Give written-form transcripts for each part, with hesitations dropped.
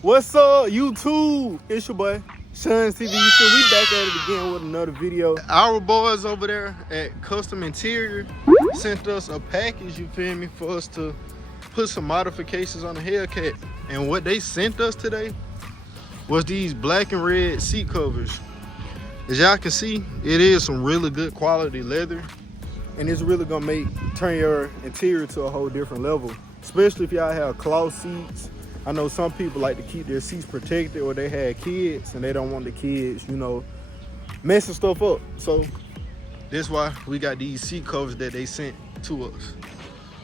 What's up, YouTube? It's your boy, Sean TV. We back at it again with another video. Our boys over there at Kustom Interior sent us a package, you feel me, for us to put some modifications on the Hellcat. And what they sent us today was these black and red seat covers. As y'all can see, it is some really good quality leather. And it's really gonna turn your interior to a whole different level. Especially if y'all have cloth seats. I know some people like to keep their seats protected, or they had kids and they don't want the kids, you know, messing stuff up. So that's why we got these seat covers that they sent to us.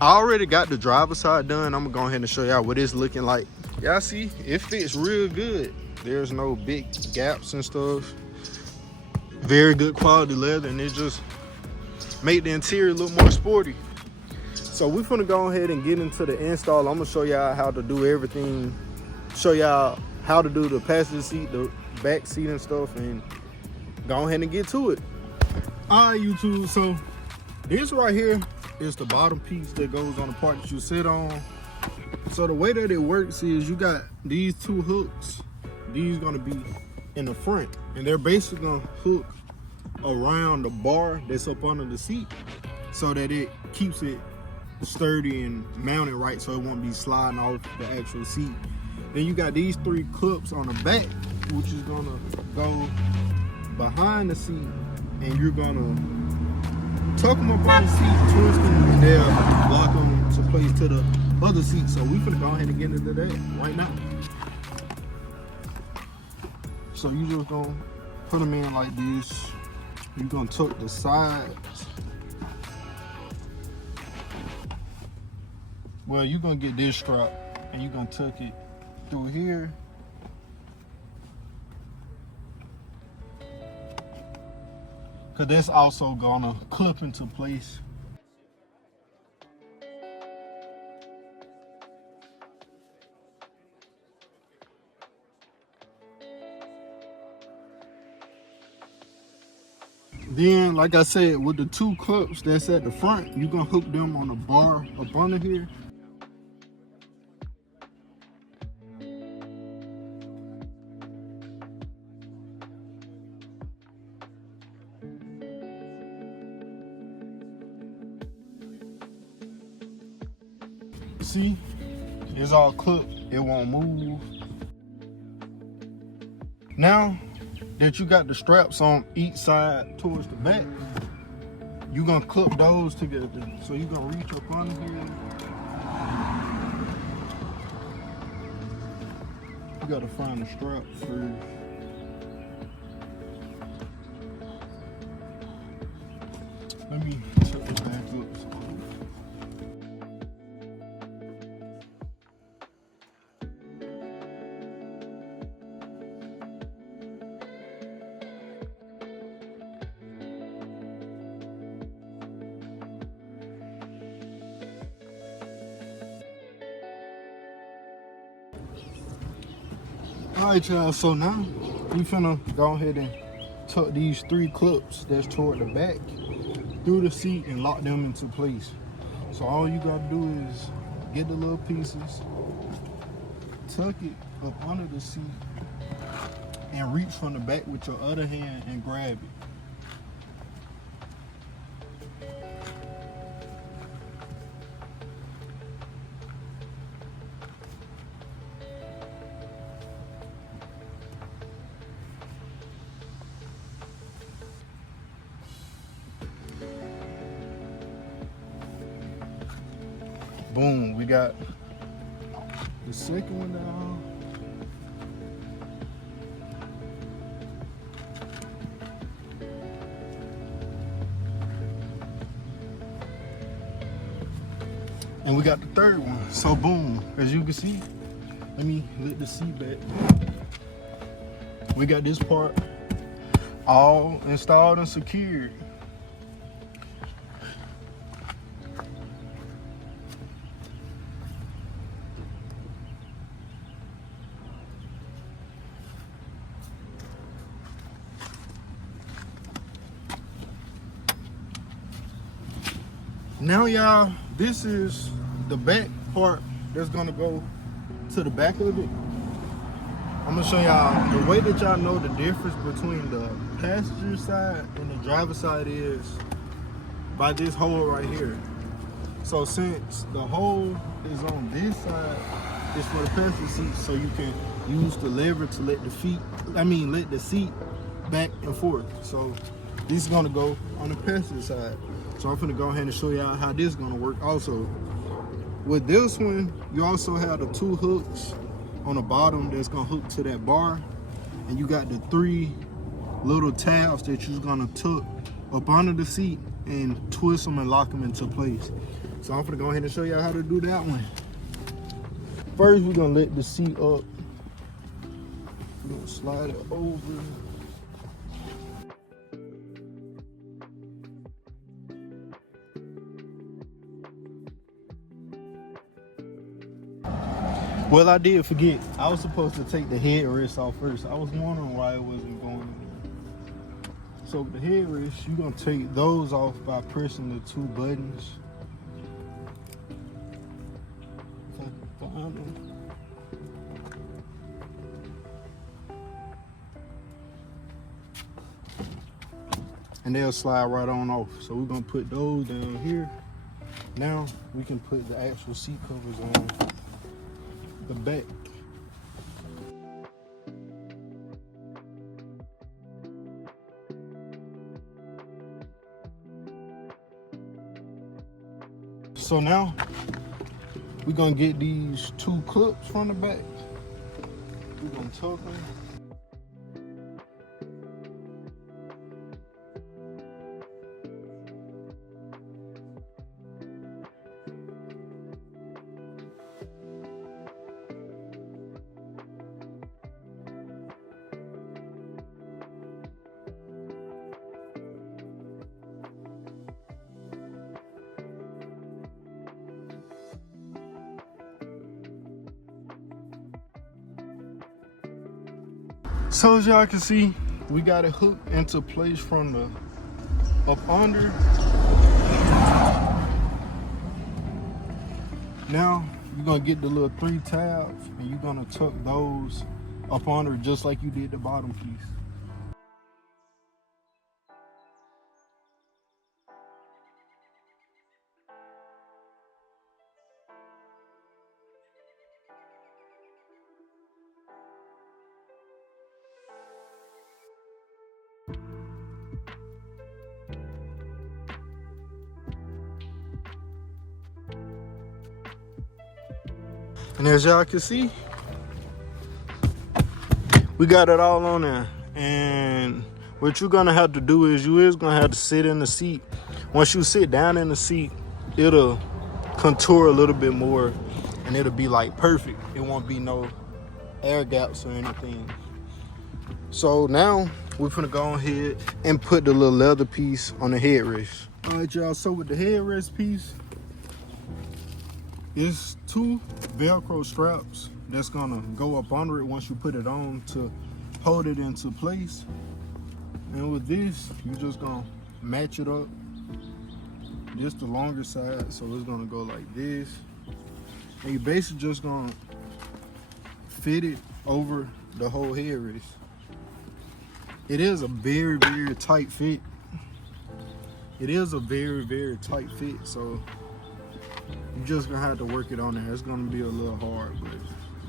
I already got the driver's side done. I'm gonna go ahead and show y'all what it's looking like. Y'all see, it fits real good. There's no big gaps and stuff. Very good quality leather, and it just make the interior look more sporty. So we're gonna go ahead and get into the install. I'm gonna show y'all how to do everything, show y'all how to do the passenger seat, the back seat and stuff, and go ahead and get to it. All right, YouTube, so this right here is the bottom piece that goes on the part that you sit on. So the way that it works is you got these two hooks. These gonna be in the front, and they're basically gonna hook around the bar that's up under the seat so that it keeps it sturdy and mounted right, so it won't be sliding off the actual seat. Then you got these three clips on the back, which is gonna go behind the seat, and you're gonna tuck them up on the seat, twist them, and they'll lock them to place to the other seat. So we're gonna go ahead and get into that right now. So you just gonna put them in like this. You're gonna tuck the sides. Well, you're gonna get this strap and you're gonna tuck it through here. Cause that's also gonna clip into place. Then, like I said, with the two clips that's at the front, you're gonna hook them on a bar up under here. See, it's all clipped, it won't move. Now that you got the straps on each side towards the back, you're gonna clip those together. So you're gonna reach up under here. You gotta find the strap first. Let me tuck it back up. Alright, y'all, so now we finna go ahead and tuck these three clips that's toward the back through the seat and lock them into place. So all you gotta do is get the little pieces, tuck it up under the seat, and reach from the back with your other hand and grab it. Boom, we got the second one down. And we got the third one. So boom, as you can see, let me lift the seat back. We got this part all installed and secured. Now, y'all, this is the back part that's gonna go to the back of it. I'm gonna show y'all the way that y'all know the difference between the passenger side and the driver side is by this hole right here. So since the hole is on this side, it's for the passenger seat, so you can use the lever to let the seat back and forth. So this is gonna go on the passenger side. So I'm gonna go ahead and show y'all how this is gonna work also. With this one, you also have the 2 hooks on the bottom that's gonna hook to that bar, and you got the 3 little tabs that you're gonna tuck up under the seat and twist them and lock them into place. So I'm gonna go ahead and show y'all how to do that one. First, we're gonna let the seat up. We're gonna slide it over. Well, I did forget. I was supposed to take the headrest off first. I was wondering why it wasn't going. So the headrest, you're gonna take those off by pressing the 2 buttons. If I can find them. And they'll slide right on off. So we're gonna put those down here. Now we can put the actual seat covers on the back. So now we're gonna get these 2 clips from the back. We're gonna tuck them. So as y'all can see, we got it hooked into place from the up under. Now you're gonna get the little 3 tabs and you're gonna tuck those up under just like you did the bottom piece. And as y'all can see, we got it all on there. And what you're gonna have to do is you is gonna have to sit in the seat. Once you sit down in the seat, it'll contour a little bit more and it'll be like perfect. It won't be no air gaps or anything. So now we're gonna go ahead and put the little leather piece on the headrest. All right, y'all, so with the headrest piece, it's 2 Velcro straps that's gonna go up under it once you put it on to hold it into place. And with this, you're just gonna match it up. This the longer side, so it's gonna go like this. And you're basically just gonna fit it over the whole headrest. It is a very, very tight fit. It is a very, very tight fit, so you're just gonna have to work it on there. It's gonna be a little hard, but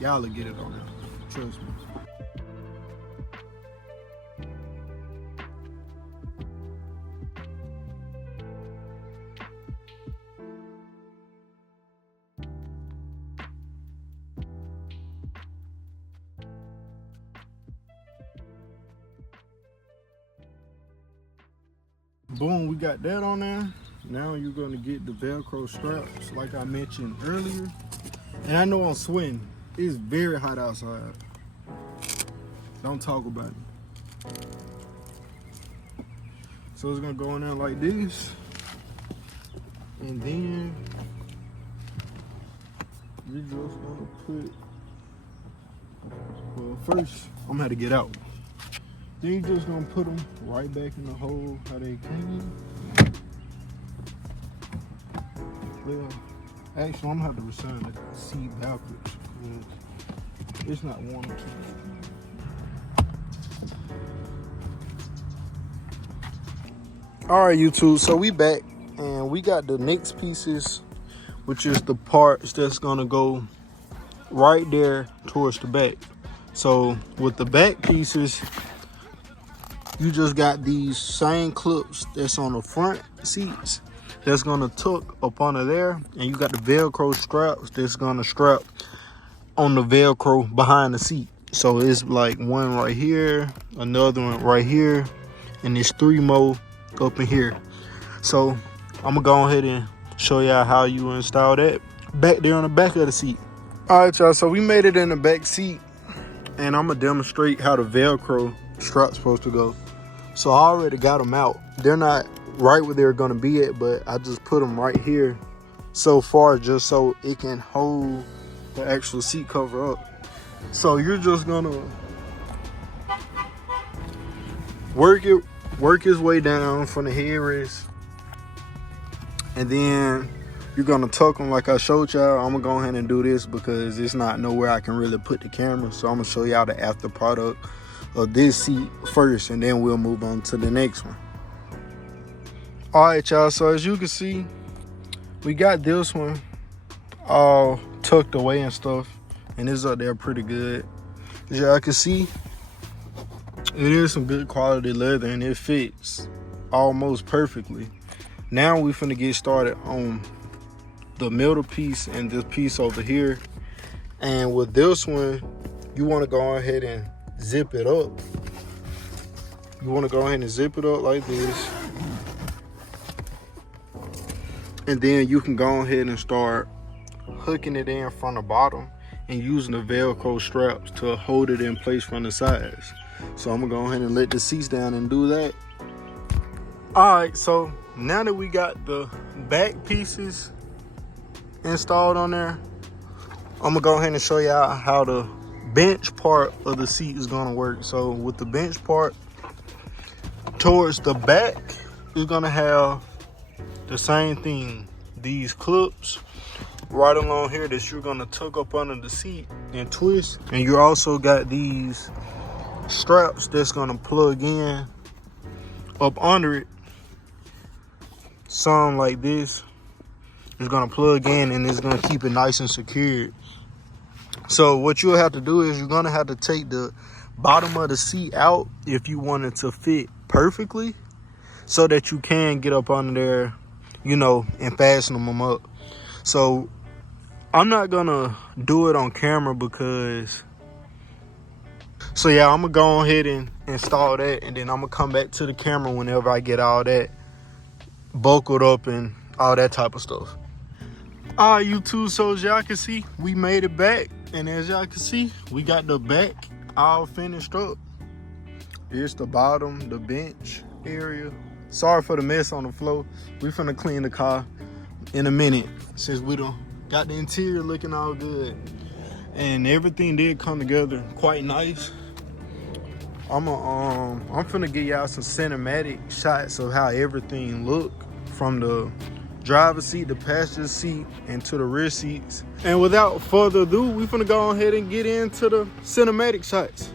y'all will get it on there. Trust me. Boom, we got that on there. Now you're gonna get the Velcro straps like I mentioned earlier. And I know I'm sweating. It's very hot outside. Don't talk about it. So it's gonna go in there like this. And then you're just gonna put, well, first I'm gonna have to get out. Then you're just gonna put them right back in the hole how they came. Well, actually, I'm gonna have to return the seat backwards. It's not warm. All right, YouTube, so we back and we got the next pieces, which is the parts that's gonna go right there towards the back. So with the back pieces, you just got these same clips that's on the front seats that's gonna tuck up under there, and you got the Velcro straps that's gonna strap on the Velcro behind the seat. So it's like one right here, another one right here, and there's 3 more up in here. So I'm gonna go ahead and show y'all how you install that back there on the back of the seat. All right, y'all, so we made it in the back seat, and I'm gonna demonstrate how the Velcro strap's supposed to go. So I already got them out. They're not right where they're gonna be at, but I just put them right here so far just so it can hold the actual seat cover up. So you're just gonna work his way down from the headrest, and then you're gonna tuck them like I showed y'all. I'm gonna go ahead and do this because it's not nowhere I can really put the camera, so I'm gonna show y'all the after product of this seat first, and then we'll move on to the next one. All right, y'all, so as you can see, we got this one all tucked away and stuff, and it's up there pretty good. As y'all can see, it is some good quality leather and it fits almost perfectly. Now we finna get started on the middle piece and this piece over here. And with this one, you wanna go ahead and zip it up. You wanna go ahead and zip it up like this. And then you can go ahead and start hooking it in from the bottom and using the Velcro straps to hold it in place from the sides. So I'm gonna go ahead and let the seats down and do that. All right, so now that we got the back pieces installed on there, I'm gonna go ahead and show y'all how the bench part of the seat is gonna work. So with the bench part towards the back, you're gonna have the same thing. These clips right along here that you're gonna tuck up under the seat and twist. And you also got these straps that's gonna plug in up under it. Some like this is gonna plug in and it's gonna keep it nice and secured. So what you'll have to do is you're gonna have to take the bottom of the seat out if you want it to fit perfectly, so that you can get up under there, you know, and fasten them up. So I'm not gonna do it on camera because, so yeah, I'm gonna go ahead and install that, and then I'm gonna come back to the camera whenever I get all that buckled up and all that type of stuff. All right, YouTube, so as y'all can see, we made it back, and as y'all can see, we got the back all finished up. Here's the bottom, the bench area. Sorry for the mess on the floor. We finna clean the car in a minute since we done got the interior looking all good, and everything did come together quite nice. I'm finna give y'all some cinematic shots of how everything looked from the driver's seat, the passenger seat, and to the rear seats. And without further ado, we finna go ahead and get into the cinematic shots.